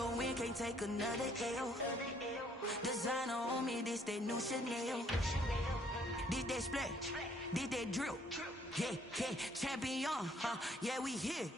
the win, can't take another L. Designer on me, this that new Chanel. This that splat, this that drill. Yeah, yeah, champion, huh? Yeah, we here.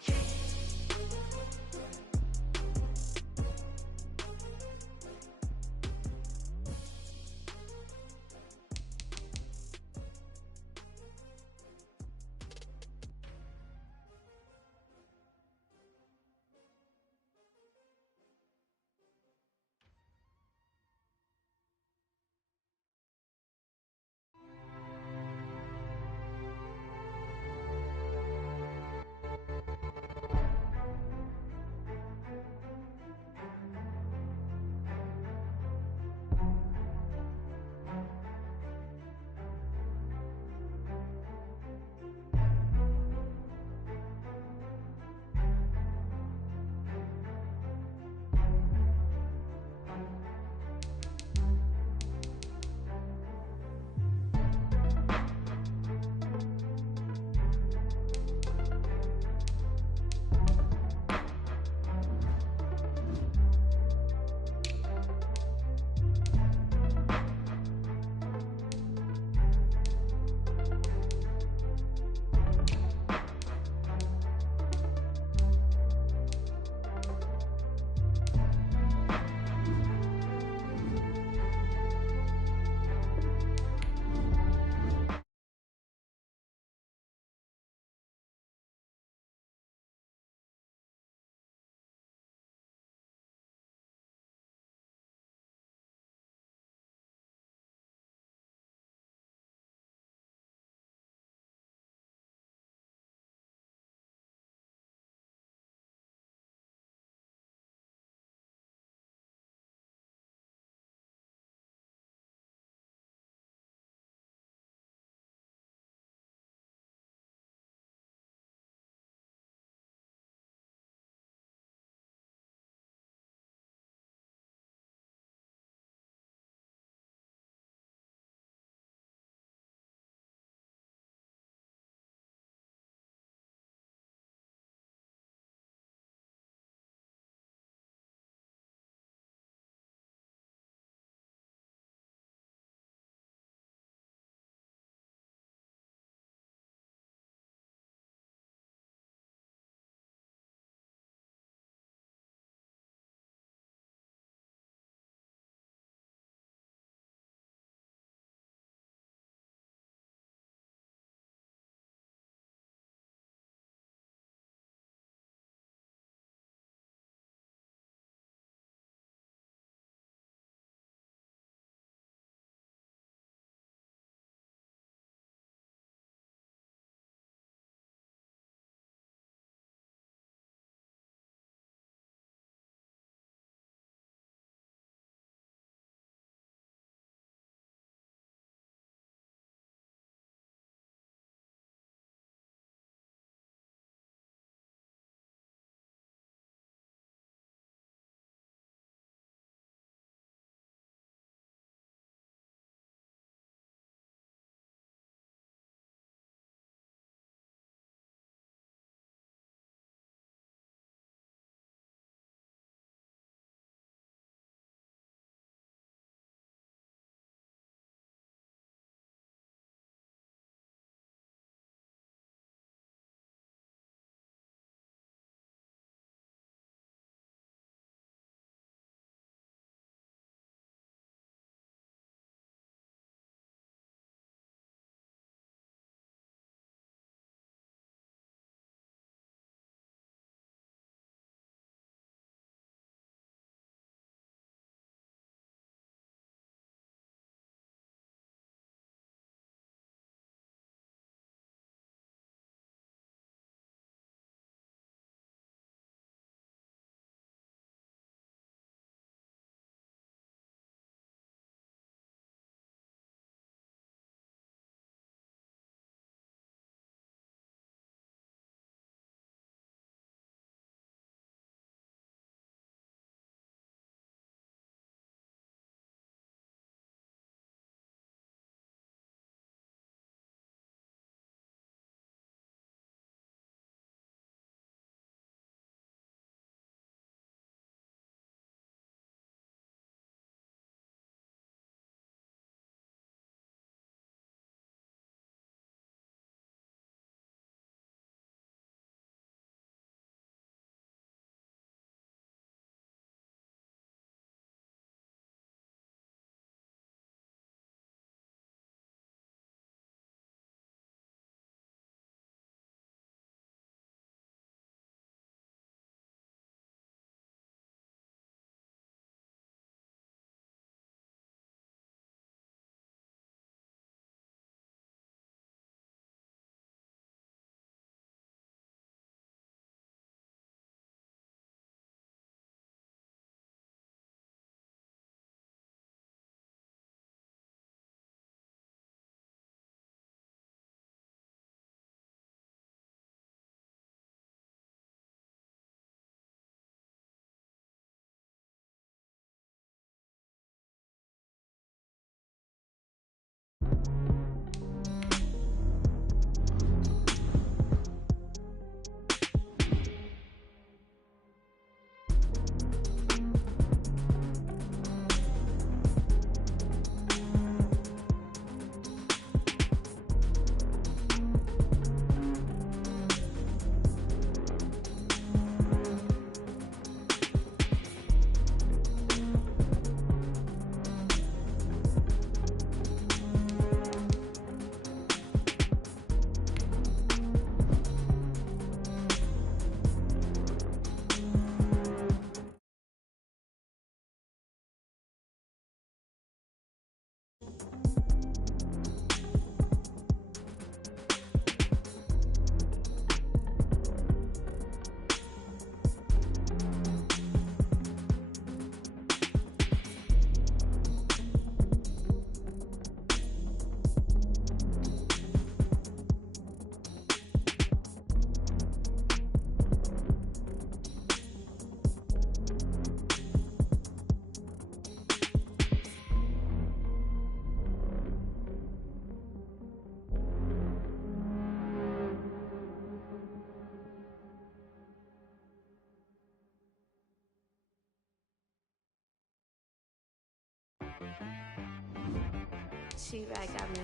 She right got me.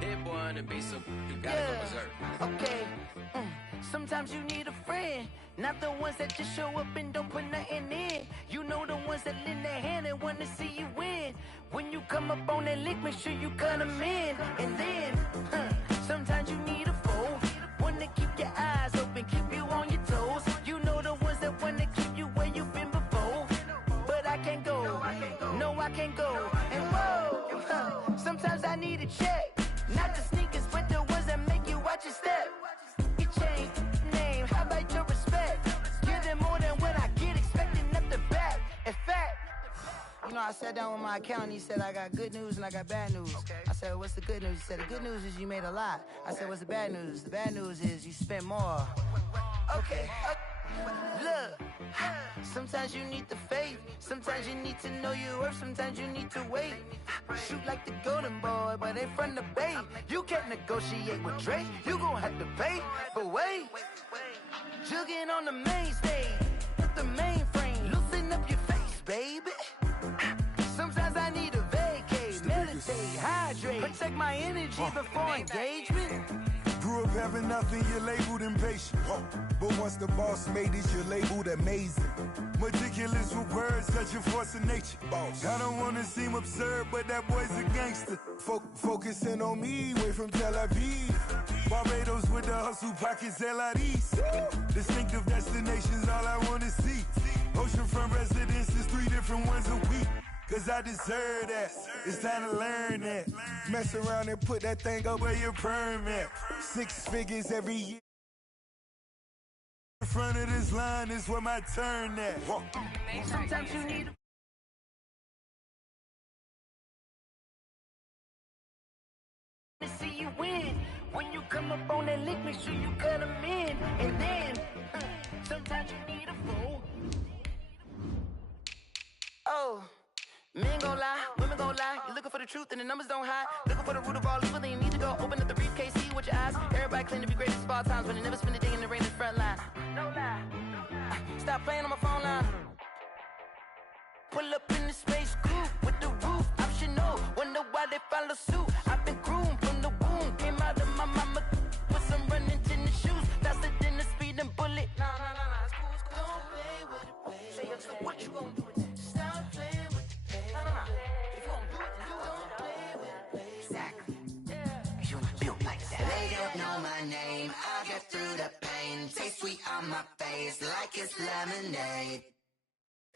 Hit boy on the beat, so you gotta go berserk. Okay. Sometimes you need a friend, not the ones that just show up and don't put nothing in. You know the ones that lend their hand and want to see you win. When you come up on that lick, make sure you cut them in. And then, sometimes you need a foe, one to keep your eyes open, keep you on your toes. You know the ones that want to keep you where you've been before. But I can't go, no I can't go. And whoa, sometimes I need a check, not the sneakers, but the ones that make you watch your step. Your chain, name, how about your respect? Give them more than what I get, expecting nothing back. In fact, you know, I sat down with my accountant, he said, I got good news and I got bad news. Okay. I said, what's the good news? He said, the good news is you made a lot. I said, what's the bad news? The bad news is you spent more. Okay. Look, sometimes you need the faith, sometimes you need to know your worth, sometimes you need to wait. Shoot like the golden boy, but ain't from the bay. You can't negotiate with Drake, you gon' have to pay. But wait, jugging on the main stage, with the mainframe, loosen up your face, baby. Sometimes I need a vacate, meditate, hydrate, protect my energy before engagement. Grew up having nothing, you're labeled impatient. But once the boss made it, you're labeled amazing. Meticulous with words, such a force of nature. I don't wanna seem absurd, but that boy's a gangster. Focusing on me, way from Tel Aviv. Barbados with the hustle pockets, LIDs. Distinctive destinations, all I wanna see. Oceanfront residences, 3 different ones a week. Cause I deserve that, it's time to learn that. Mess around and put that thing up where your permit. 6 figures every year. In front of this line is where my turn at. Sometimes you need to see you win. When you come up on that lick, make sure you cut them in. And then, sometimes you need a fool. Oh. Men gon' lie, women gon' lie. You're looking for the truth and the numbers don't hide. Looking for the root of all evil, then you need to go open up the briefcase, see with your eyes. Everybody claim to be greatest of all times, but they never spend a day in the rain in the front line. No lie. Stop playing on my phone line. Pull up in the space coupe with the roof optional. Wonder why they follow suit. I've been groomed from the womb. Came out of my mama with some running tennis shoes. Faster than the speeding bullet. No, it's cool, it's cool. Don't play with it, baby. Say, what you gon' do with it? Stop playing with it. If you gon' do it, you don't play with it. Exactly. Yeah. You built like that. They don't know my name. I get through the pain. Taste sweet on my face like it's lemonade.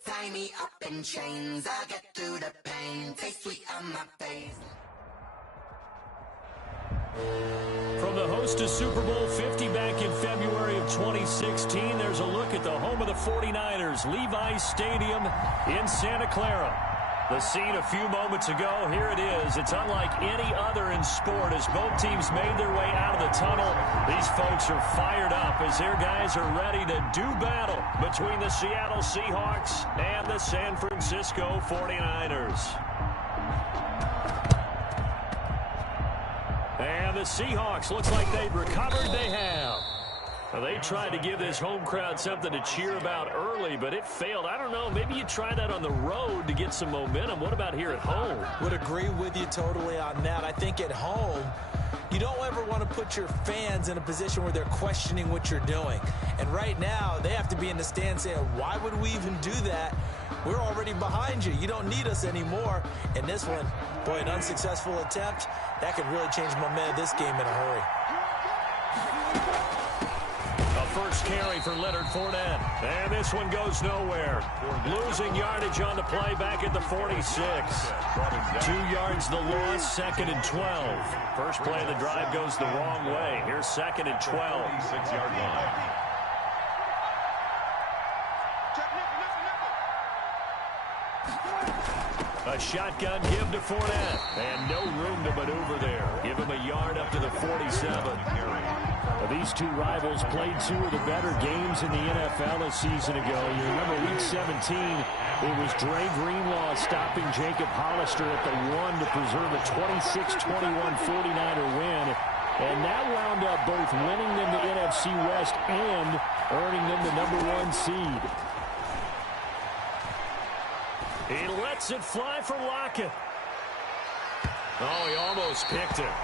Tie me up in chains. I get through the pain. Taste sweet on my face. From the host to Super Bowl 50 back in February of 2016, there's a look at the home of the 49ers, Levi's Stadium in Santa Clara. The scene a few moments ago, here it is. It's unlike any other in sport as both teams made their way out of the tunnel. These folks are fired up as their guys are ready to do battle between the Seattle Seahawks and the San Francisco 49ers. And the Seahawks, looks like they've recovered. They have. They tried to give this home crowd something to cheer about early, but it failed. I don't know. Maybe you try that on the road to get some momentum. What about here at home? Would agree with you totally on that. I think at home, you don't ever want to put your fans in a position where they're questioning what you're doing. And right now, they have to be in the stand saying, why would we even do that? We're already behind you. You don't need us anymore. And this one, boy, an unsuccessful attempt, that could really change the momentum of this game in a hurry. First carry for Leonard Fournette. And this one goes nowhere. Losing yardage on the play back at the 46. 2 yards the loss, 2nd and 12. First play of the drive goes the wrong way. Here's 2nd and 12. 6-yard line. A shotgun give to Fournette. And no room to maneuver there. Give him a yard up to the 47. These two rivals played 2 of the better games in the NFL a season ago. You remember Week 17, it was Dre Greenlaw stopping Jacob Hollister at the 1 to preserve a 26-21 49er win. And that wound up both winning them the NFC West and earning them the #1 seed. He lets it fly for Lockett. Oh, he almost picked it.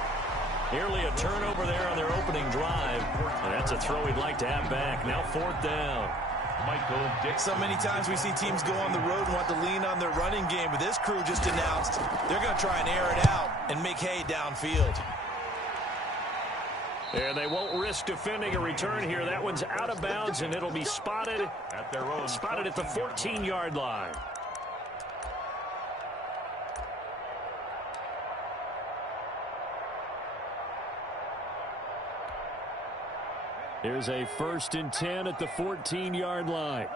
Nearly a turnover there on their opening drive. And that's a throw he'd like to have back. Now 4th down. Michael Dick. So many times we see teams go on the road and want to lean on their running game, but this crew just announced they're going to try and air it out and make hay downfield. And they won't risk defending a return here. That one's out of bounds, and it'll be spotted at their own at the 14-yard line. Here's a 1st and 10 at the 14-yard line.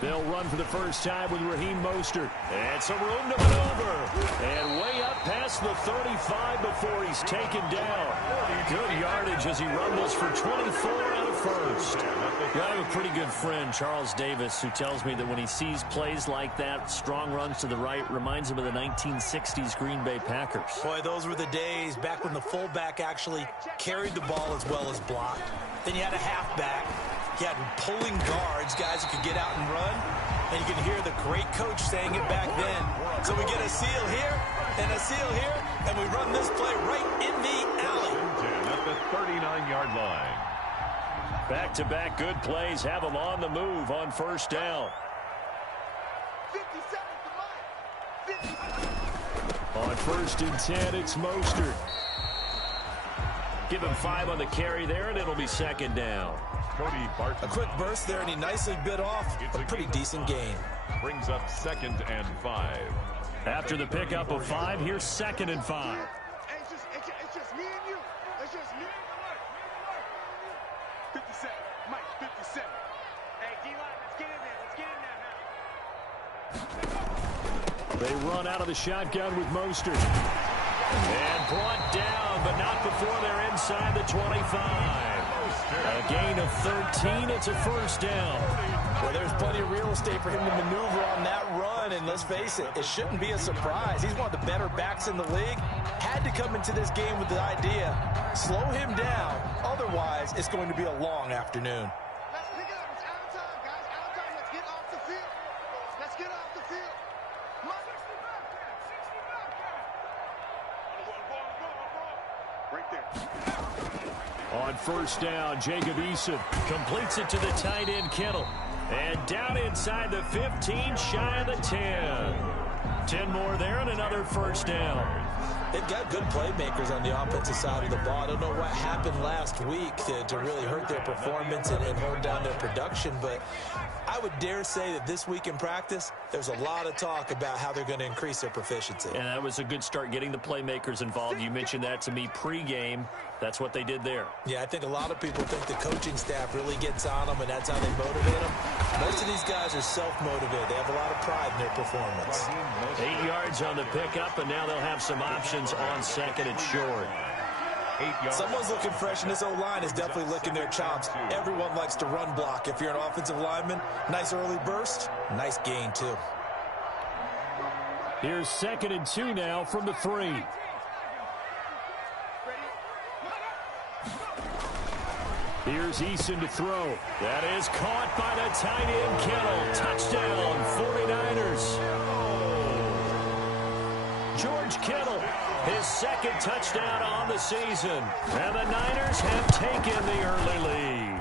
They'll run for the first time with Raheem Mostert. And some room to maneuver. And way up past the 35 before he's taken down. Good yardage as he rumbles for 24 out of first. I have a pretty good friend, Charles Davis, who tells me that when he sees plays like that, strong runs to the right, reminds him of the 1960s Green Bay Packers. Boy, those were the days back when the fullback actually carried the ball as well as blocked. Then you had a halfback. You had pulling guards, guys who could get out and run. And you can hear the great coach saying it back then. So we get a seal here and a seal here, and we run this play right in the alley. At the 39-yard line. Back-to-back good plays have them on the move on 1st down. On 1st and 10, it's Mostert. Give him 5 on the carry there, and it'll be 2nd down. A quick burst there, and he nicely bit off a pretty decent gain. Brings up 2nd and 5. After the pickup of 5, here's 2nd and 5. It's just me and you. It's just me and the 57. Mike, 57. Hey, D-line, let's get in there. They run out of the shotgun with Mostert. And brought down, but not before they're inside the 25. A gain of 13. It's a 1st down. Well, there's plenty of real estate for him to maneuver on that run. And let's face it, it shouldn't be a surprise. He's one of the better backs in the league. Had to come into this game with the idea, slow him down. Otherwise, it's going to be a long afternoon. Let's pick it up. It's out of time, guys. Out of time. Let's get off the field. Let's get off the field. Right there. On 1st down, Jacob Eason completes it to the tight end, Kittle. And down inside the 15, shy of the 10. 10 more there and another 1st down. They've got good playmakers on the offensive side of the ball. I don't know what happened last week to really hurt their performance and hold down their production, but I would dare say that this week in practice, there's a lot of talk about how they're going to increase their proficiency. And that was a good start, getting the playmakers involved. You mentioned that to me pregame. That's what they did there. Yeah, I think a lot of people think the coaching staff really gets on them, and that's how they motivate them. Most of these guys are self-motivated. They have a lot of pride in their performance. 8 yards on the pickup, and now they'll have some options on second and short. Someone's looking fresh, and this O-line is definitely licking their chops. Everyone likes to run block. If you're an offensive lineman, nice early burst, nice gain too. Here's 2nd and 2 now from the 3. Here's Eason to throw. That is caught by the tight end Kittle. Touchdown, 49ers. George Kittle, his 2nd touchdown on the season. And the Niners have taken the early lead.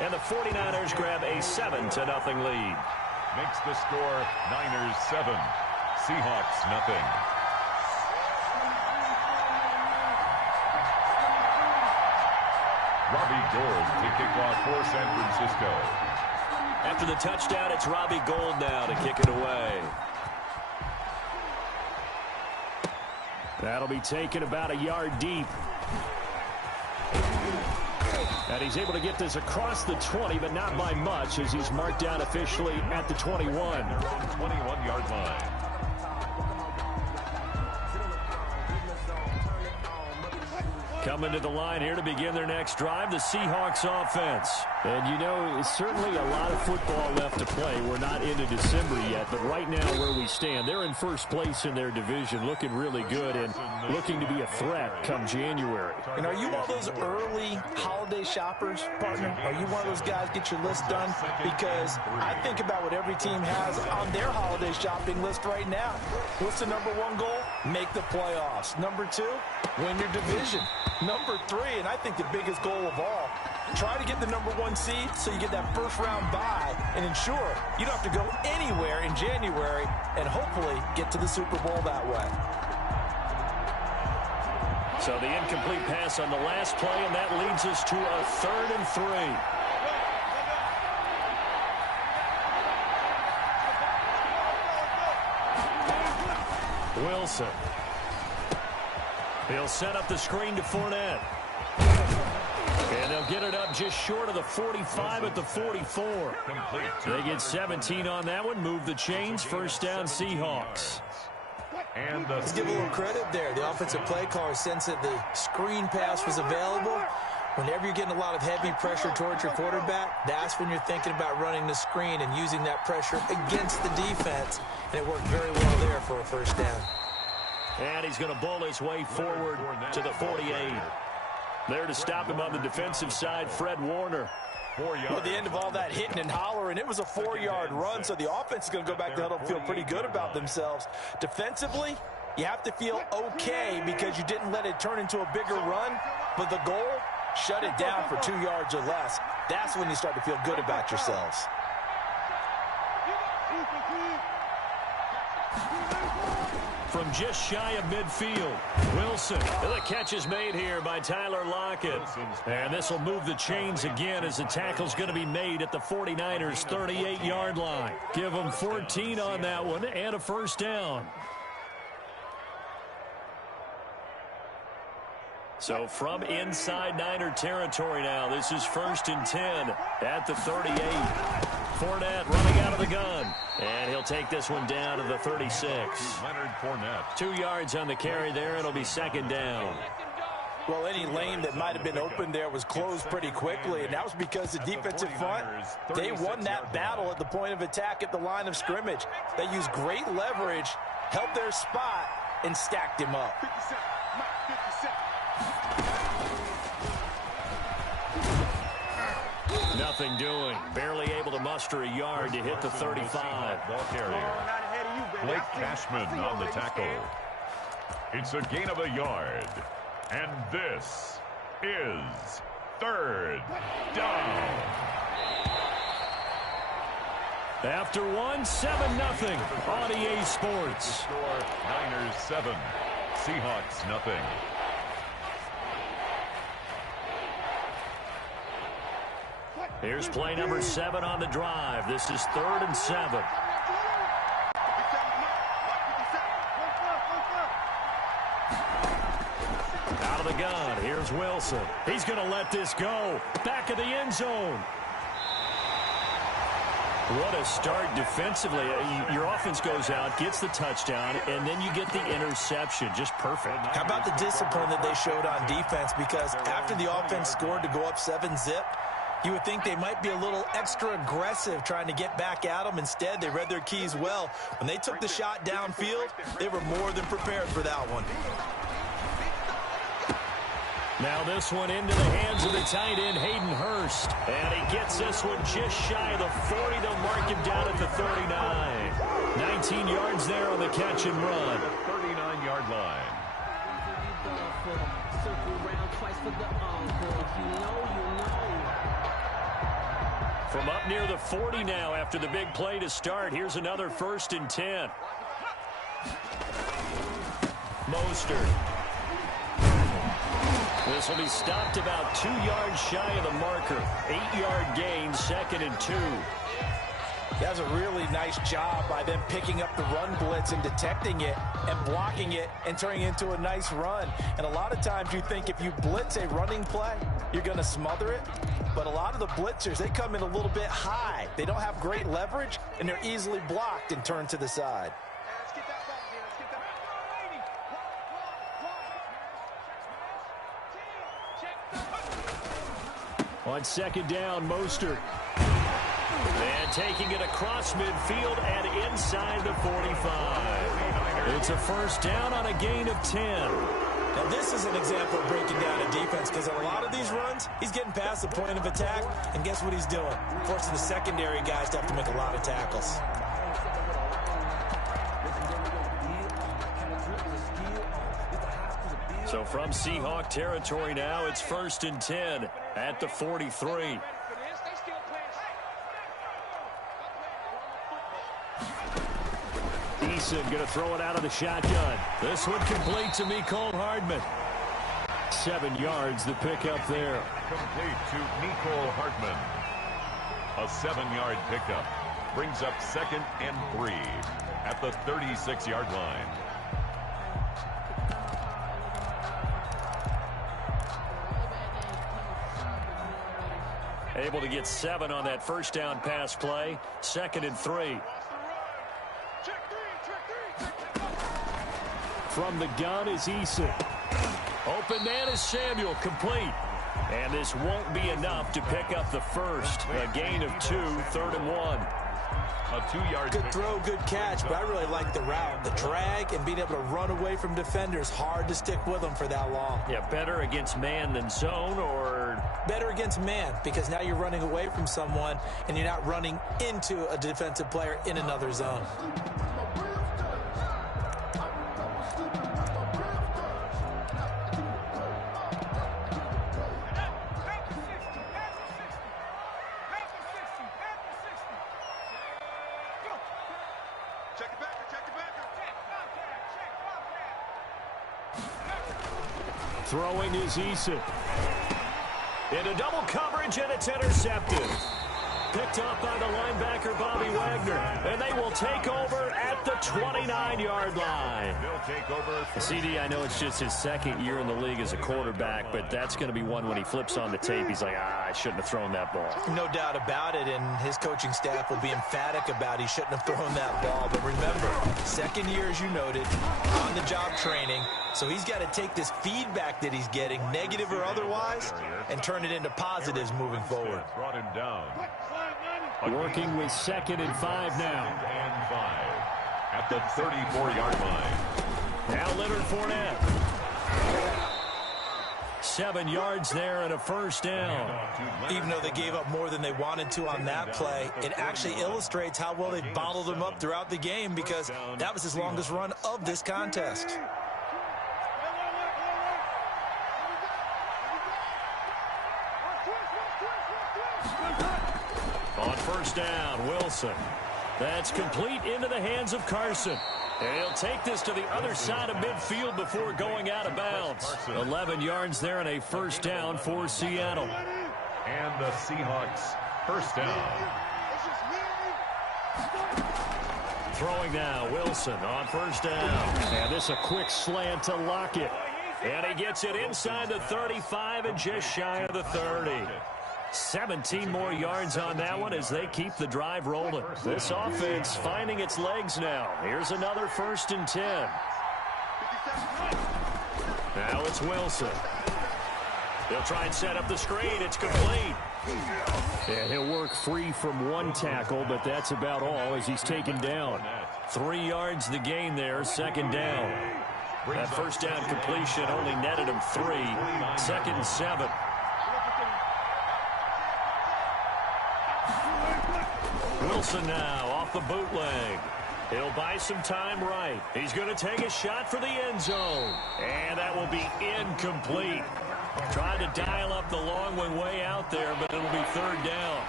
And the 49ers grab a 7-0 lead. Makes the score Niners 7, Seahawks nothing. Robbie Gould to kick off for San Francisco. After the touchdown, it's Robbie Gould now to kick it away. That'll be taken about a yard deep. And he's able to get this across the 20, but not by much, as he's marked down officially at the 21. 21-yard line. Coming to the line here to begin their next drive, the Seahawks offense. And, you know, it's certainly a lot of football left to play. We're not into December yet, but right now where we stand, they're in first place in their division, looking really good and looking to be a threat come January. And are you one of those early holiday shoppers, partner? Are you one of those guys get your list done? Because I think about what every team has on their holiday shopping list right now. What's the #1 goal? Make the playoffs. #2, win your division. #3, and I think the biggest goal of all, try to get the #1 seed so you get that first-round bye and ensure you don't have to go anywhere in January and hopefully get to the Super Bowl that way. So the incomplete pass on the last play, and that leads us to a 3rd and 3. Wilson. He'll set up the screen to Fournette. And they'll get it up just short of the 45 at the 44. They get 17 on that one. Move the chains. First down, Seahawks. And let's give a little credit there. The offensive play caller sensed that the screen pass was available. Whenever you're getting a lot of heavy pressure towards your quarterback, that's when you're thinking about running the screen and using that pressure against the defense. And it worked very well there for a first down. And he's going to bowl his way forward to the 48. There to stop him on the defensive side, Fred Warner. Well, at the end of all that hitting and hollering, it was a 4-yard run, so the offense is going to go back to huddle and feel pretty good about themselves. Defensively, you have to feel okay because you didn't let it turn into a bigger run, but the goal, shut it down for 2 yards or less. That's when you start to feel good about yourselves. From just shy of midfield, Wilson. The catch is made here by Tyler Lockett. And this will move the chains again as the tackle's going to be made at the 49ers' 38-yard line. Give them 14 on that one and a first down. So from inside Niner territory now, this is 1st and 10 at the 38. Fournette running out of the gun. And he'll take this one down to the 36. Leonard Fournette. 2 yards on the carry there. It'll be 2nd down. Well, any lane that might have been open there was closed pretty quickly, and that was because the defensive front, they won that battle at the point of attack at the line of scrimmage. They used great leverage, held their spot, and stacked him up. Nothing doing. Barely able to muster a yard to hit the 35. Ball carrier. Blake Cashman on the tackle. It's a gain of a yard. And this is 3rd down. After one, 7-0 on EA Sports. Score Niners 7, Seahawks nothing. Here's play number 7 on the drive. This is 3rd and 7. Out of the gun. Here's Wilson. He's going to let this go. Back of the end zone. What a start defensively. Your offense goes out, gets the touchdown, and then you get the interception. Just perfect. How about the discipline that they showed on defense? Because after the offense scored to go up 7-zip, you would think they might be a little extra aggressive trying to get back at them. Instead, they read their keys well. When they took the shot downfield, they were more than prepared for that one. Now this one into the hands of the tight end, Hayden Hurst. And he gets this one just shy of the 40. They'll mark him down at the 39. 19 yards there on the catch and run. 39-yard line. From up near the 40 now after the big play to start. Here's another 1st and 10. Mostert. This will be stopped about 2 yards shy of the marker. 8-yard gain, 2nd and 2. That was a really nice job by them picking up the run blitz and detecting it and blocking it and turning it into a nice run. And a lot of times you think if you blitz a running play, you're going to smother it. But a lot of the blitzers, they come in a little bit high. They don't have great leverage, and they're easily blocked and turned to the side. On 2nd down, Mostert. And taking it across midfield and inside the 45. It's a 1st down on a gain of 10. Now, this is an example of breaking down a defense because on a lot of these runs, he's getting past the point of attack, and guess what he's doing? Forcing the secondary guys to have to make a lot of tackles. So from Seahawk territory now, it's 1st and 10 at the 43. Eason going to throw it out of the shotgun. This one complete to Mecole Hardman. 7 yards the pickup there. Complete to Mecole Hardman. A 7-yard pickup brings up 2nd and 3 at the 36-yard line. Able to get 7 on that 1st down pass play. 2nd and 3. From the gun is Eason. Open man is Samuel, complete. And this won't be enough to pick up the first. A gain of 2, 3rd and 1. A 2-yard good throw, good catch, but I really like the route. The drag and being able to run away from defenders, hard to stick with them for that long. Yeah, better against man than zone, or? Better against man, because now you're running away from someone and you're not running into a defensive player in another zone. Throwing is Eason. Into double coverage, and it's intercepted. Picked up by the linebacker, Bobby Wagner. And they will take over at the 29-yard line. They'll take over. CD, I know it's just his 2nd year in the league as a quarterback, but that's going to be one when he flips on the tape, he's like, I shouldn't have thrown that ball. No doubt about it, and his coaching staff will be emphatic about he shouldn't have thrown that ball. But remember, 2nd year, as you noted, on-the-job training. So he's got to take this feedback that he's getting, negative or otherwise, and turn it into positives moving forward. Brought him down. Working with 2nd and 5 now. 2nd and 5 at the 34-yard line. Now Leonard Fournette. 7 yards there and a 1st down. Even though they gave up more than they wanted to on that play, it actually illustrates how well they bottled them up throughout the game, because that was his longest run of this contest. On 1st down, Wilson. That's complete into the hands of Carson. And he'll take this to the other side of midfield before going out of bounds. 11 yards there and a 1st down for Seattle. And the Seahawks 1st down. Throwing now, Wilson on 1st down. And this a quick slant to Lockett. And he gets it inside the 35 and just shy of the 30. 17 more yards on that one as they keep the drive rolling. This offense finding its legs now. Here's another 1st and 10. Now it's Wilson. He'll try and set up the screen. It's complete. And he'll work free from one tackle, but that's about all as he's taken down. 3 yards the gain there, 2nd down. That 1st down completion only netted him 3. 2nd and 7. Wilson now off the bootleg. He'll buy some time right. He's going to take a shot for the end zone. And that will be incomplete. Trying to dial up the long one way out there, but it'll be 3rd down.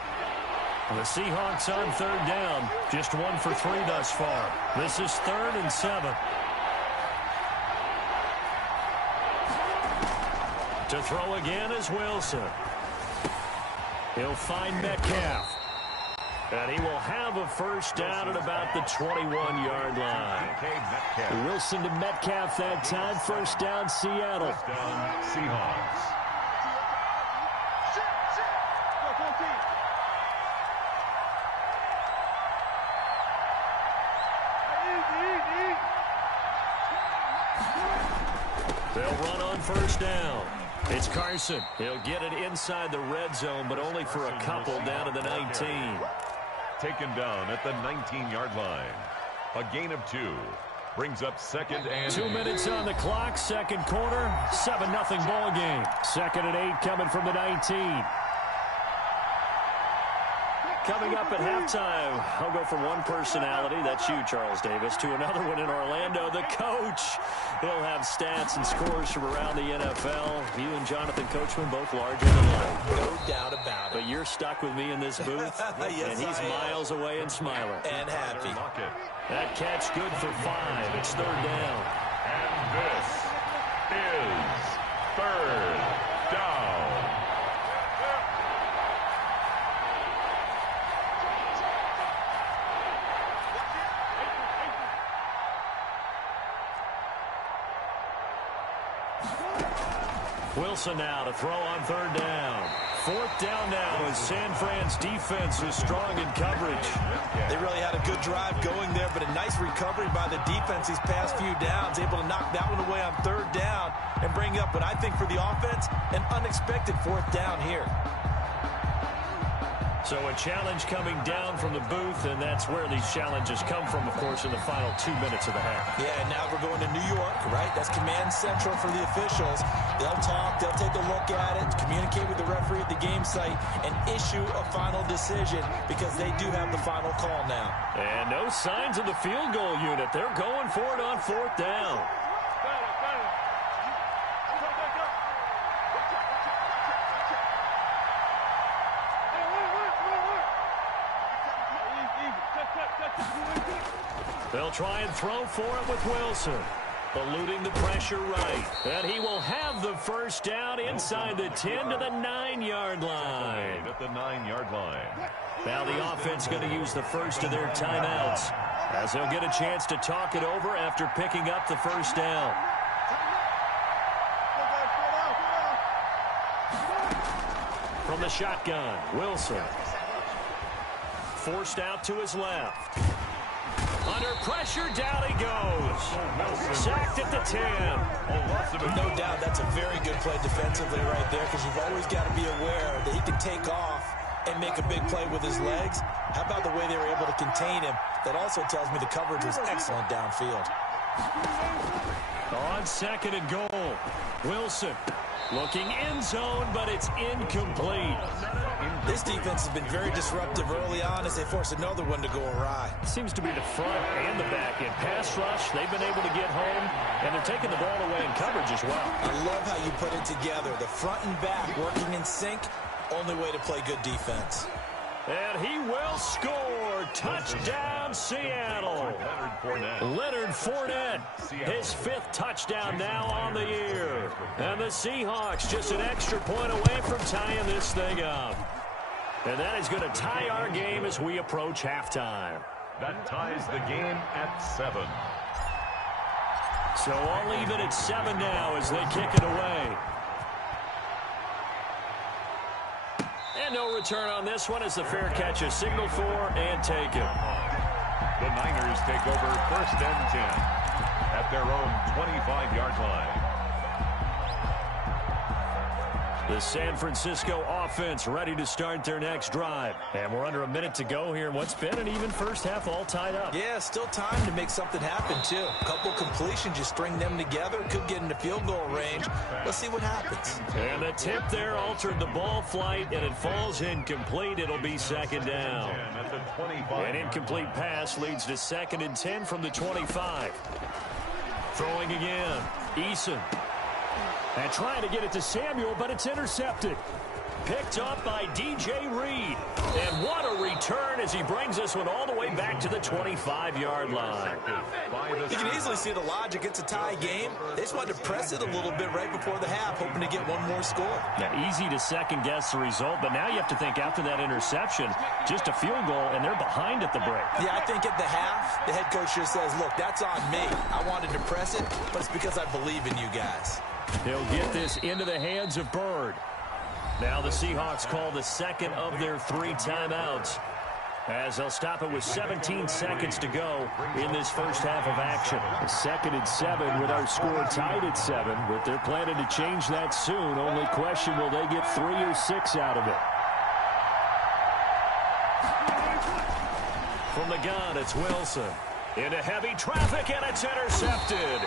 The Seahawks on 3rd down. Just 1 for 3 thus far. This is 3rd and 7. To throw again is Wilson. He'll find Metcalf. And he will have a 1st down at about the 21-yard line. Wilson to Metcalf that time. 1st down, Seattle. 1st down, Seahawks. They'll run on 1st down. It's Carson. He'll get it inside the red zone, but only for a couple down to the 19. Taken down at the 19-yard line. A gain of 2. Brings up 2nd and 2 minutes on the clock. 2nd quarter. 7-0 ball game. 2nd and 8 coming from the 19. Coming up at halftime, I'll go from one personality, that's you, Charles Davis, to another one in Orlando, the coach. He'll have stats and scores from around the NFL. You and Jonathan Coachman both larger than life. No doubt about it. But you're stuck with me in this booth, yes, and he's miles away and smiling. And happy. That catch good for 5. It's 3rd down. And this is 3rd down. Wilson now to throw on 3rd down. 4th down now as San Fran's defense is strong in coverage. They really had a good drive going there, but a nice recovery by the defense these past few downs, able to knock that one away on 3rd down and bring up what I think for the offense, an unexpected 4th down here. So a challenge coming down from the booth, and that's where these challenges come from, of course, in the final 2 minutes of the half. Yeah, and now we're going to New York, right? That's command central for the officials. They'll talk, they'll take a look at it, communicate with the referee at the game site, and issue a final decision because they do have the final call now. And no signs of the field goal unit. They're going for it on 4th down. They'll try and throw for it with Wilson. Eluding the pressure right. And he will have the 1st down inside the 10 to the 9-yard line. At the 9-yard line. Now the offense going to use the first of their timeouts as they'll get a chance to talk it over after picking up the 1st down. From the shotgun, Wilson. Forced out to his left. Under pressure, down he goes. Sacked at the 10. No doubt that's a very good play defensively right there because you've always got to be aware that he can take off and make a big play with his legs. How about the way they were able to contain him? That also tells me the coverage was excellent downfield. On 2nd and goal, Wilson looking end zone, but it's incomplete. This defense has been very disruptive early on as they force another one to go awry. Seems to be the front and the back. In pass rush, they've been able to get home, and they're taking the ball away in coverage as well. I love how you put it together. The front and back working in sync, only way to play good defense. And he will score. Touchdown, Seattle. Leonard Fournette, his 5th touchdown now on the year. And the Seahawks just an extra point away from tying this thing up. And that is going to tie our game as we approach halftime. That ties the game at 7. So I'll leave it at 7 now as they kick it away. And no return on this one as the fair catch is signaled for and taken. The Niners take over 1st and 10 at their own 25-yard line. The San Francisco offense ready to start their next drive. And we're under a minute to go here in what's been an even first half, all tied up. Yeah, still time to make something happen, too. A couple completions, you string them together, could get into field goal range. Let's see what happens. And the tip there altered the ball flight, and it falls incomplete. It'll be 2nd down. An incomplete pass leads to 2nd and 10 from the 25. Throwing again, Eason. And trying to get it to Samuel, but it's intercepted. Picked up by DJ Reed. And what a return as he brings this one all the way back to the 25-yard line. You can easily see the logic. It's a tie game. They just wanted to press it a little bit right before the half, hoping to get one more score. Yeah, easy to second-guess the result, but now you have to think after that interception, just a field goal, and they're behind at the break. Yeah, I think at the half, the head coach just says, look, that's on me. I wanted to press it, but it's because I believe in you guys. He'll get this into the hands of Bird. Now the Seahawks call the second of their 3 timeouts as they'll stop it with 17 seconds to go in this first half of action. 2nd and 7 with our score tied at 7, but they're planning to change that soon. Only question, will they get 3 or 6 out of it? From the gun, it's Wilson. Into heavy traffic, and it's intercepted.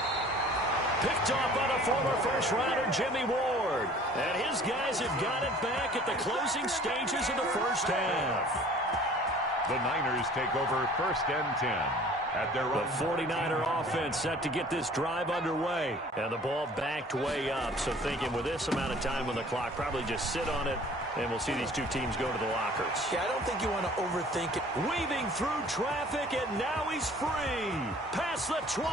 Picked off by the former first-rounder Jimmy Ward. And his guys have got it back at the closing stages of the first half. The Niners take over 1st and 10 at their own. The 49er offense set to get this drive underway. And the ball backed way up. So thinking with this amount of time on the clock, probably just sit on it, and we'll see these two teams go to the lockers. Yeah, I don't think you want to overthink it. Weaving through traffic, and now he's free. Past the 20.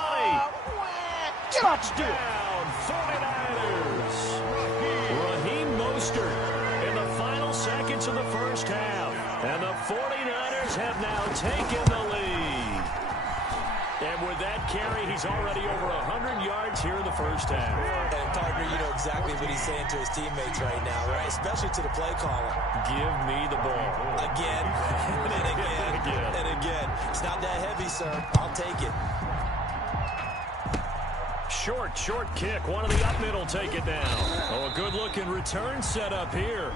Touchdown, 49ers. Raheem Mostert in the final seconds of the first half. And the 49ers have now taken the lead. And with that carry, he's already over 100 yards here in the first half. And, partner, you know exactly what he's saying to his teammates right now, right? Especially to the play caller. Give me the ball. Again, and again, and again. It's not that heavy, sir. I'll take it. Short kick. One of the up mid will take it down. Oh, a good-looking return set up here.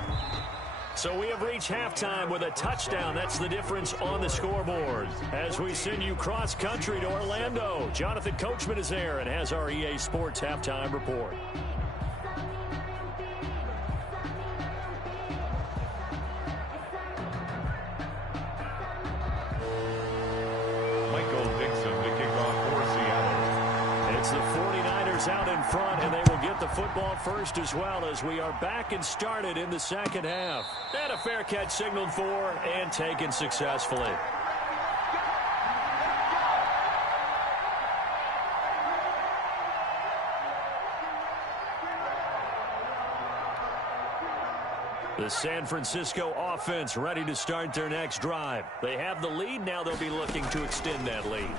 So we have reached halftime with a touchdown. That's the difference on the scoreboard. As we send you cross-country to Orlando, Jonathan Coachman is there and has our EA Sports halftime report. Out in front, and they will get the football first as well as we are back and started in the second half. And a fair catch signaled for and taken successfully. The San Francisco offense ready to start their next drive. They have the lead. Now they'll be looking to extend that lead.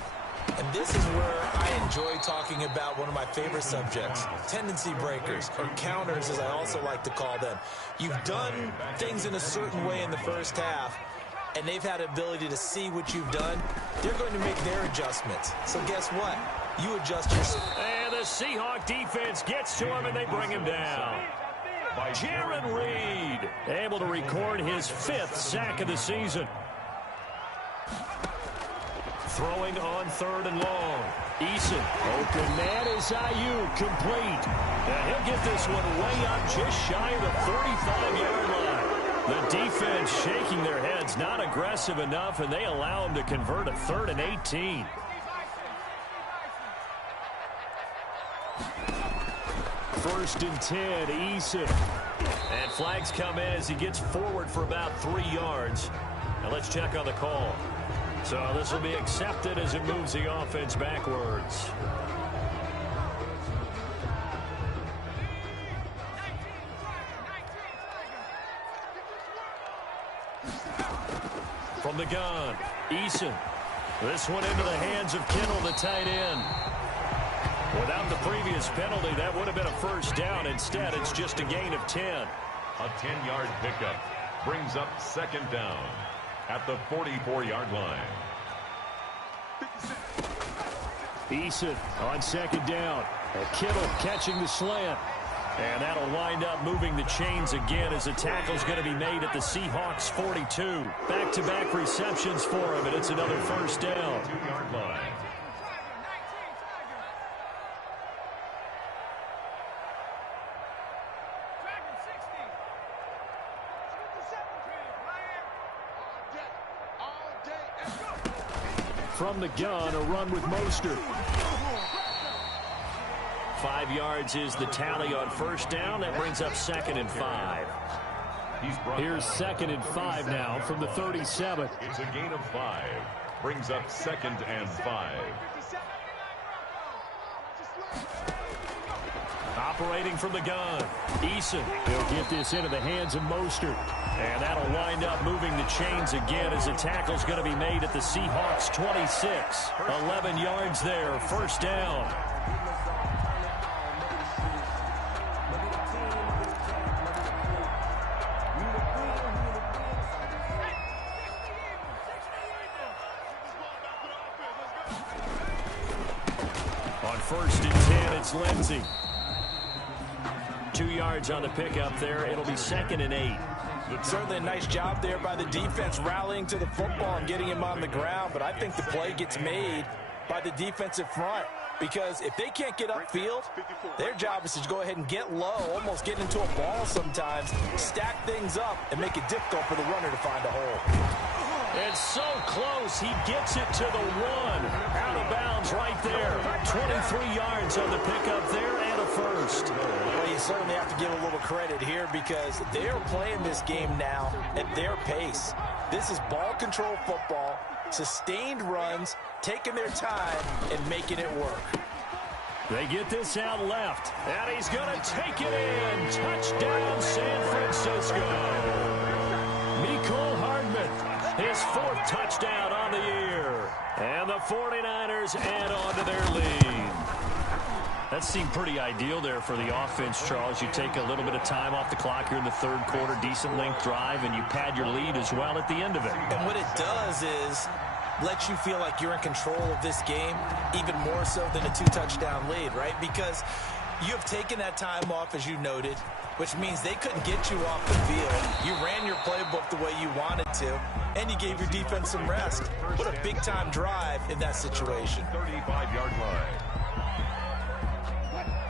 And this is where I enjoy talking about one of my favorite subjects, tendency breakers, or counters as I also like to call them. You've done things in a certain way in the first half, and they've had the ability to see what you've done. They're going to make their adjustments. So guess what? You adjust yourself. And the Seahawk defense gets to him, and they bring him down. Jaron Reed able to record his 5th sack of the season. Throwing on 3rd and long. Eason. Open man is Ayuk. Complete. And he'll get this one way up just shy of the 35-yard line. The defense shaking their heads, not aggressive enough, and they allow him to convert a 3rd and 18. First and 10, Eason. And flags come in as he gets forward for about 3 yards. Now let's check on the call. So this will be accepted as it moves the offense backwards. From the gun, Eason. This one into the hands of Kittle, the tight end. Without the previous penalty, that would have been a first down. Instead, it's just a gain of 10. A 10-yard pickup. brings up second down at the 44-yard line. Eason on second down. Kittle catching the slant. And that'll wind up moving the chains again as a tackle's going to be made at the Seahawks 42. Back-to-back receptions for him, and it's another first down. 2-yard line. From the gun, a run with Mostert. 5 yards is the tally on first down. That brings up 2nd and 5. Here's 2nd and 5 now from the 37. It's a gain of 5. Brings up 2nd and 5. Operating from the gun. Eason. He'll get this into the hands of Mostert. And that'll wind up moving the chains again as a tackle's going to be made at the Seahawks 26. 11 yards there. First down. On 1st and 10, it's Lindsey. 2 yards on the pickup there. It'll be 2nd and 8. Certainly a nice job there by the defense rallying to the football and getting him on the ground, but I think the play gets made by the defensive front because if they can't get upfield, their job is to go ahead and get low, almost get into a ball sometimes, stack things up, and make it difficult for the runner to find a hole. It's so close. He gets it to the 1. Out of bounds right there. 23 yards on the pickup there and a first. Well, you certainly have to give a little credit here because they're playing this game now at their pace. This is ball control football, sustained runs, taking their time and making it work. They get this out left, and he's going to take it in. Touchdown, San Francisco. Mecole Hardman, his 4th touchdown on the year. And the 49ers add on to their lead. That seemed pretty ideal there for the offense, Charles. You take a little bit of time off the clock here in the 3rd quarter, decent length drive, and you pad your lead as well at the end of it. And what it does is let you feel like you're in control of this game, even more so than a 2-touchdown lead, right? Because you have taken that time off, as you noted, which means they couldn't get you off the field. You ran your playbook the way you wanted to, and you gave your defense some rest. What a big-time drive in that situation. 35-yard line.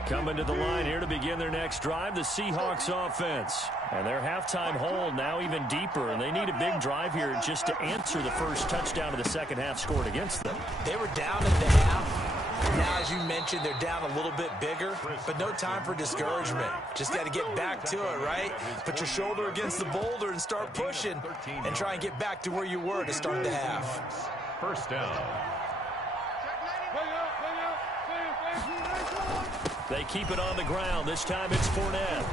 Coming to the line here to begin their next drive, the Seahawks offense. And their halftime hole now even deeper, and they need a big drive here just to answer the first touchdown of the second half scored against them. They were down at the half. Now, as you mentioned, they're down a little bit bigger, but no time for discouragement. Just got to get back to it, right? Put your shoulder against the boulder and start pushing and try and get back to where you were to start the half. First down. They keep it on the ground. This time it's Fournette.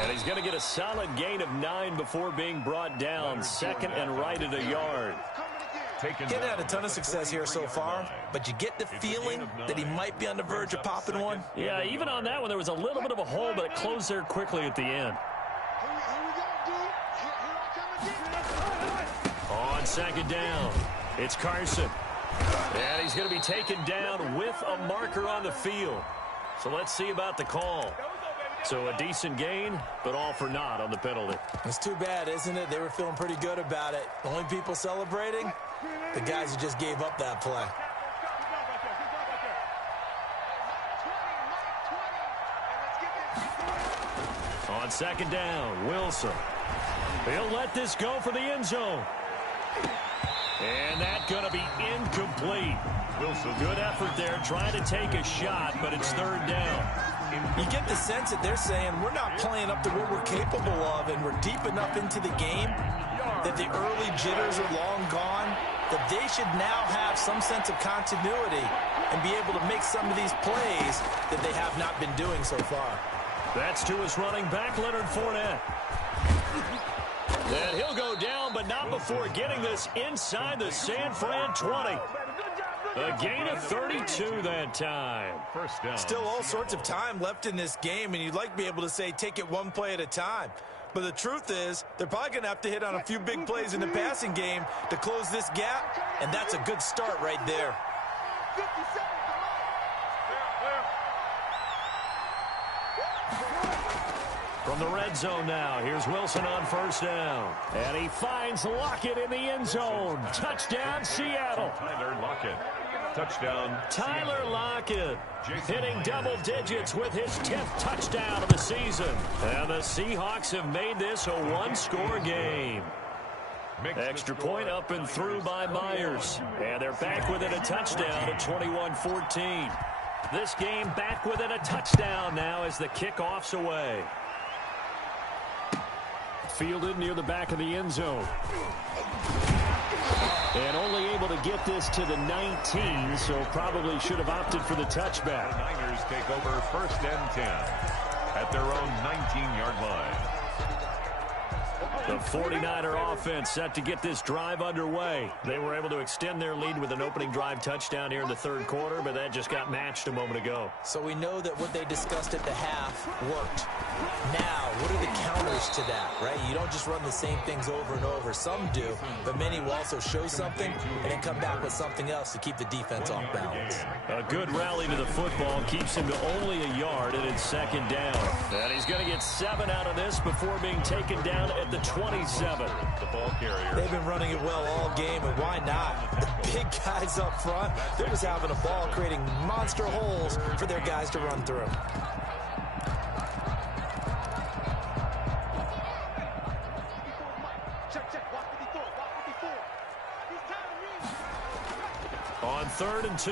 And he's going to get a solid gain of 9 before being brought down. 2nd and right at a yard. Getting had a ton of success here so far, but you get the feeling that he might be on the verge of popping one. Yeah, even on that one, there was a little bit of a hole, but it closed there quickly at the end. On 2nd down, it's Carson. And he's going to be taken down with a marker on the field. So let's see about the call. So a decent gain, but all for naught on the penalty. It's too bad, isn't it? They were feeling pretty good about it. The only people celebrating, the guys who just gave up that play. On 2nd down, Wilson. He'll let this go for the end zone. And that's going to be incomplete. Wilson, good effort there, trying to take a shot, but it's 3rd down. You get the sense that they're saying we're not playing up to what we're capable of, and we're deep enough into the game that the early jitters are long gone, that they should now have some sense of continuity and be able to make some of these plays that they have not been doing so far. That's to his running back, Leonard Fournette. And he'll go down, but not before getting this inside the San Fran 20. A gain of 32 that time. First down. Still all sorts of time left in this game, and you'd like to be able to say take it one play at a time. But the truth is, they're probably going to have to hit on a few big plays in the passing game to close this gap, and that's a good start right there. 50 seconds. From the red zone now, here's Wilson on first down. And he finds Lockett in the end zone. Touchdown, Seattle. Tyler Lockett. Touchdown. Tyler Lockett hitting double digits with his 10th touchdown of the season. And the Seahawks have made this a one-score game. Extra point up and through by Myers. And they're back within a touchdown at 21-14. This game back within a touchdown now as the kickoff's away. Fielded near the back of the end zone. And only able to get this to the 19, so probably should have opted for the touchback. The Niners take over first and 10 at their own 19-yard line. The 49er offense set to get this drive underway. They were able to extend their lead with an opening drive touchdown here in the third quarter, but that just got matched a moment ago. So we know that what they discussed at the half worked. Now, what are the counters to that, right? You don't just run the same things over and over. Some do, but many will also show something and then come back with something else to keep the defense off balance. A good rally to the football keeps him to only a yard, and it's second down. And he's going to get 7 out of this before being taken down at the 27. The ball carrier. They've been running it well all game, and why not? The big guys up front, they're just having a ball, creating monster holes for their guys to run through. On 3rd and 2,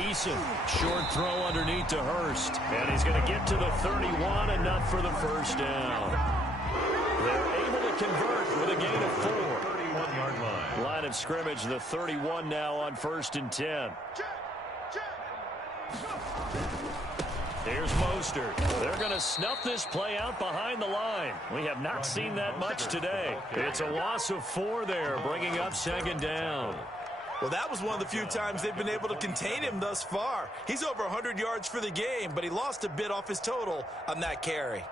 Eason, short throw underneath to Hurst. And he's going to get to the 31, enough for the first down. They're able to convert with a gain of 4. 31-yard line. Line of scrimmage, the 31 now on 1st and 10. Here's Mostert. They're going to snuff this play out behind the line. We have not seen that much today. It's a loss of 4 there, bringing up second down. Well, that was one of the few times they've been able to contain him thus far. He's over 100 yards for the game, but he lost a bit off his total on that carry.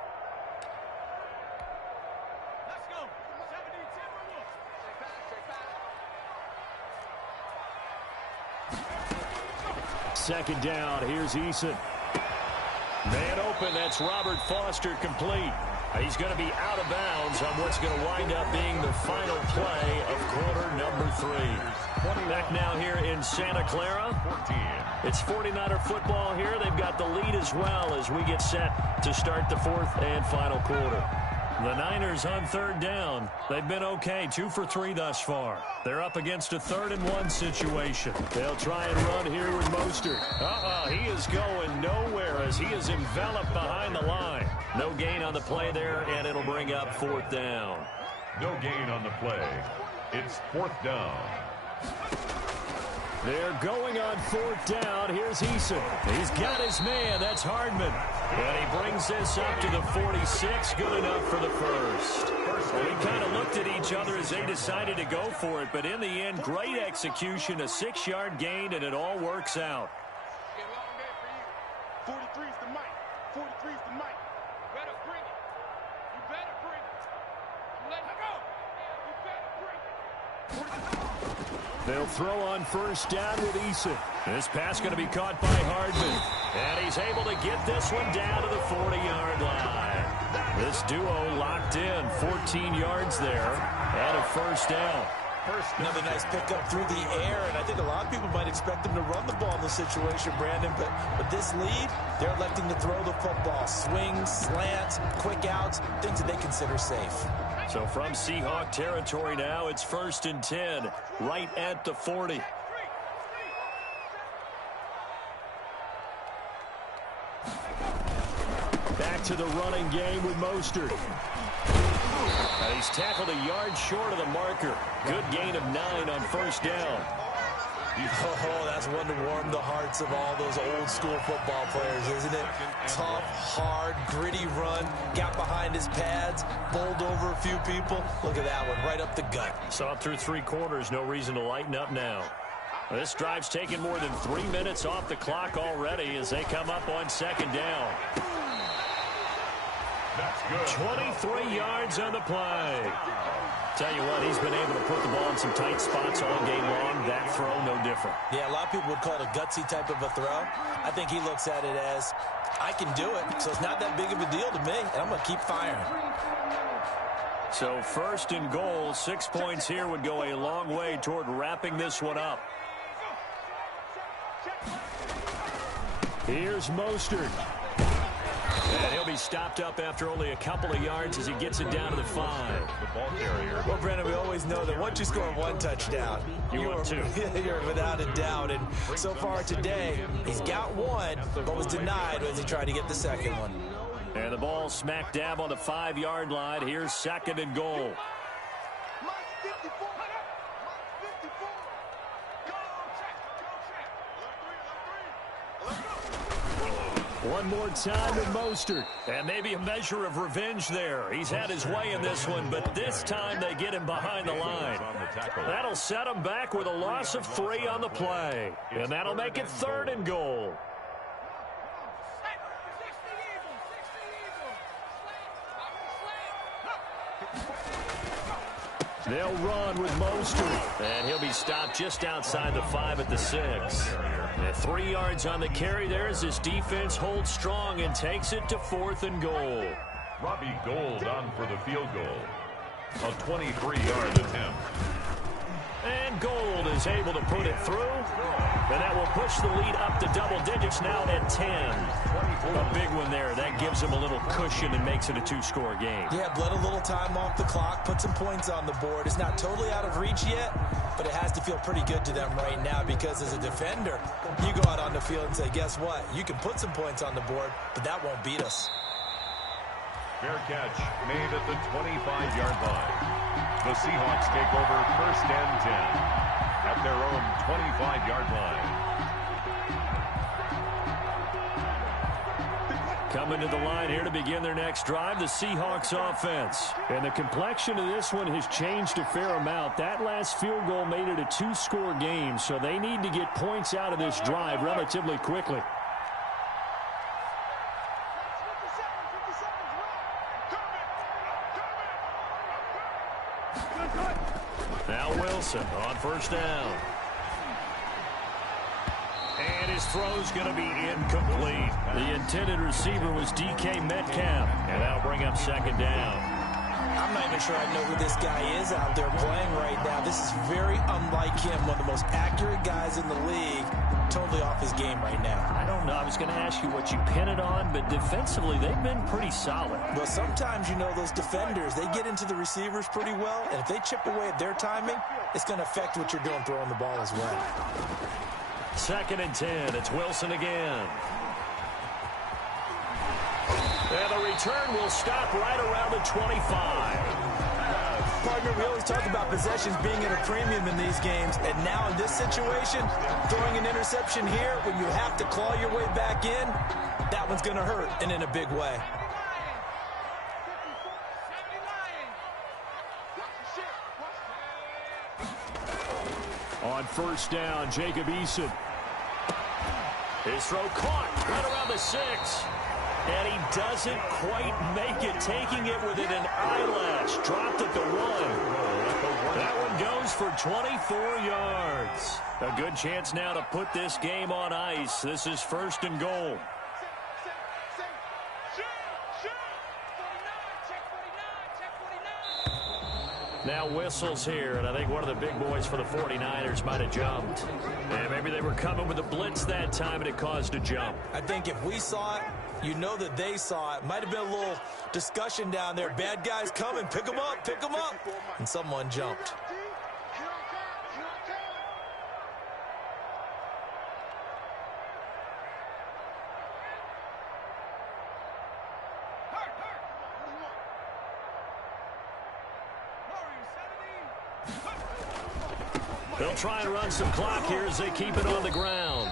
Let's go. 17-10. Second down, here's Eason. Man open, that's Robert Foster complete. He's going to be out of bounds on what's going to wind up being the final play of quarter number 3. Back now here in Santa Clara. 14. It's 49er football here. They've got the lead as well as we get set to start the 4th and final quarter. The Niners on 3rd down. They've been okay, 2 for 3 thus far. They're up against a 3rd and 1 situation. They'll try and run here with Mostert. He is going nowhere as he is enveloped behind the line. No gain on the play there, and it'll bring up 4th down. No gain on the play. It's 4th down. They're going on 4th down. Here's Eason. He's got his man. That's Hardman. And he brings this up to the 46. Good enough for the first. Well, we kind of looked at each other as they decided to go for it. But in the end, great execution, a 6-yard gain, and it all works out. Get a long day for you. 43's the mic. 43's the mic. You better bring it. You better bring it. I'm letting it go. You better bring it. They'll throw on first down with Eason. This pass going to be caught by Hardman. And he's able to get this one down to the 40-yard line. This duo locked in, 14 yards there, and a first down. Another nice pickup through the air, and I think a lot of people might expect them to run the ball in this situation, Brandon, but with this lead, they're electing to throw the football. Swings, slants, quick outs, things that they consider safe. So from Seahawk territory now, it's 1st and 10, right at the 40. Back to the running game with Mostert. He's tackled a yard short of the marker. Good gain of 9 on first down. Oh, that's one to warm the hearts of all those old school football players, isn't it? Tough, hard, gritty run, got behind his pads, bowled over a few people. Look at that one, right up the gut. Saw it through 3 quarters, no reason to lighten up now. This drive's taken more than 3 minutes off the clock already as they come up on second down. That's good. 23 yards on the play. Tell you what, he's been able to put the ball in some tight spots all game long. That throw, no different. Yeah, a lot of people would call it a gutsy type of a throw. I think he looks at it as, I can do it, so it's not that big of a deal to me, and I'm going to keep firing. So 1st and goal, 6 points here would go a long way toward wrapping this one up. Here's Mostert. And he'll be stopped up after only a couple of yards as he gets it down to the 5. The ball carrier. Well, Brandon, we always know that once you score 1 touchdown, you want 2. You're without a doubt. And so far today, he's got 1, but was denied as he tried to get the second one. And the ball smack dab on the 5-yard line. Here's 2nd and goal. One more time with Mostert. And maybe a measure of revenge there. He's had his way in this one, but this time they get him behind the line. That'll set him back with a loss of 3 on the play. And that'll make it 3rd and goal. They'll run with Mostert. And he'll be stopped just outside the 5 at the 6. And 3 yards on the carry there as his defense holds strong and takes it to 4th and goal. Robbie Gould on for the field goal. A 23-yard attempt. And Gould is able to put it through. And that will push the lead up to double digits now at 10. A big one there. That gives him a little cushion and makes it a 2-score game. Yeah, bled a little time off the clock, put some points on the board. It's not totally out of reach yet, but it has to feel pretty good to them right now because as a defender, you go out on the field and say, guess what? You can put some points on the board, but that won't beat us. Fair catch made at the 25-yard line. The Seahawks take over 1st and 10 at their own 25-yard line. Coming to the line here to begin their next drive, the Seahawks offense. And the complexion of this one has changed a fair amount. That last field goal made it a 2-score game, so they need to get points out of this drive relatively quickly. Now Wilson on 1st down. And his throw's going to be incomplete. The intended receiver was DK Metcalf. And that'll bring up 2nd down. I'm not even sure I know who this guy is out there playing right now. This is very unlike him, one of the most accurate guys in the league. Totally off his game right now. I don't know. I was going to ask you what you pin it on, but defensively, they've been pretty solid. Well, sometimes, you know, those defenders, they get into the receivers pretty well, and if they chip away at their timing, it's going to affect what you're doing throwing the ball as well. 2nd and 10. It's Wilson again. And the return will stop right around the 25. Partner, we always talk about possessions being at a premium in these games, and now in this situation, throwing an interception here when you have to claw your way back in, that one's going to hurt, and in a big way. On 1st down, Jacob Eason. His throw caught right around the 6. And he doesn't quite make it, taking it within an eyelash. Dropped at the 1. That one goes for 24 yards. A good chance now to put this game on ice. This is 1st and goal. Now whistles here, and I think one of the big boys for the 49ers might have jumped. And maybe they were coming with a blitz that time, and it caused a jump. I think if we saw it, you know that they saw it. Might have been a little discussion down there. Bad guys coming, pick them up, and someone jumped. They'll try and run some clock here as they keep it on the ground.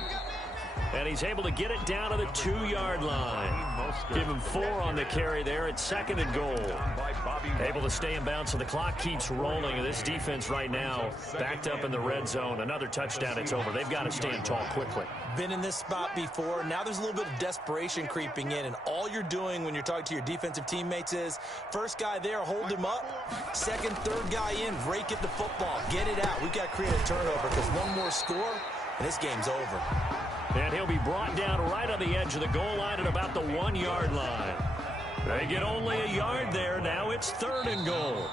And he's able to get it down to the 2-yard line. Give him 4 on the carry there at 2nd and goal. Able to stay in bounds, so the clock keeps rolling. And this defense right now backed up in the red zone. Another touchdown, it's over. They've got to stand tall quickly. been in this spot before. Now there's a little bit of desperation creeping in, and all you're doing when you're talking to your defensive teammates is first guy there, hold him up. Second, third guy in, rake at the football. Get it out. We've got to create a turnover because one more score, and this game's over. And he'll be brought down right on the edge of the goal line at about the 1-yard line. They get only a yard there. Now it's 3rd and goal.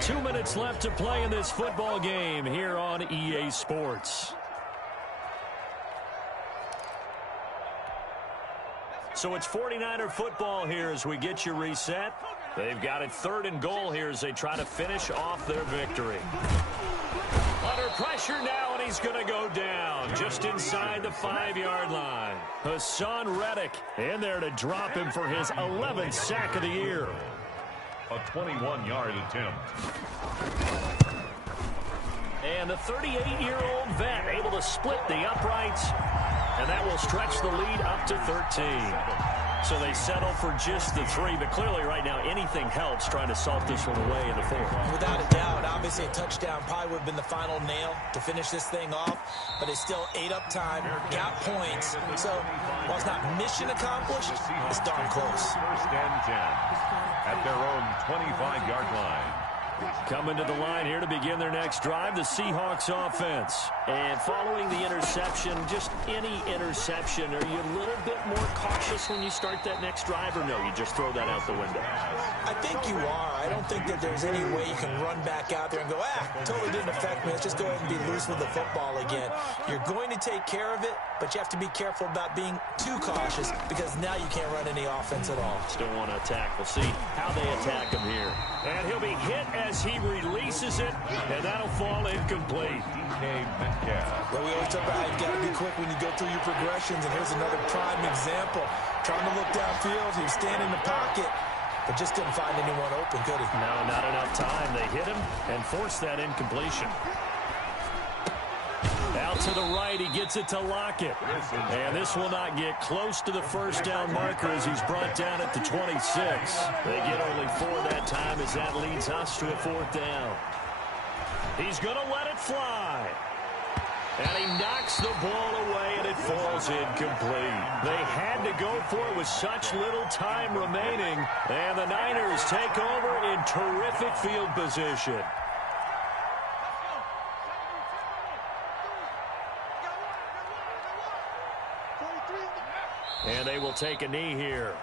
2 minutes left to play in this football game here on EA Sports. So it's 49er football here as we get you reset. They've got it 3rd and goal here as they try to finish off their victory. Under pressure now, and he's going to go down just inside the 5-yard line. Hassan Reddick in there to drop him for his 11th sack of the year. A 21-yard attempt. And the 38-year-old vet able to split the uprights, and that will stretch the lead up to 13. So they settle for just the 3, but clearly right now anything helps trying to salt this one away in the 4th. Without a doubt, obviously a touchdown probably would have been the final nail to finish this thing off, but it's still ate up time, got points. So while it's not mission accomplished, it's darn close. 1st and 10 at their own 25-yard line. Coming to the line here to begin their next drive, the Seahawks offense. And following the interception, just any interception, are you a little bit more cautious when you start that next drive, or no, you just throw that out the window? I think you are. I don't think that there's any way you can run back out there and go, totally didn't affect me. Let's just go ahead and be loose with the football again. You're going to take care of it, but you have to be careful about being too cautious because now you can't run any offense at all. Still want to attack. We'll see how they attack him here. And he'll be hit as he releases it, and that'll fall incomplete. Well, we always talk about how you've got to be quick when you go through your progressions, and here's another prime example. Trying to look downfield, he was standing in the pocket, but just didn't find anyone open, could he? No, not enough time. They hit him and forced that incompletion. Out to the right, he gets it to Lockett. And this will not get close to the 1st down marker as he's brought down at the 26. They get only 4 that time as that leads us to a 4th down. He's going to let it fly. And he knocks the ball away, and it falls incomplete. They had to go for it with such little time remaining. And the Niners take over in terrific field position. And they will take a knee here.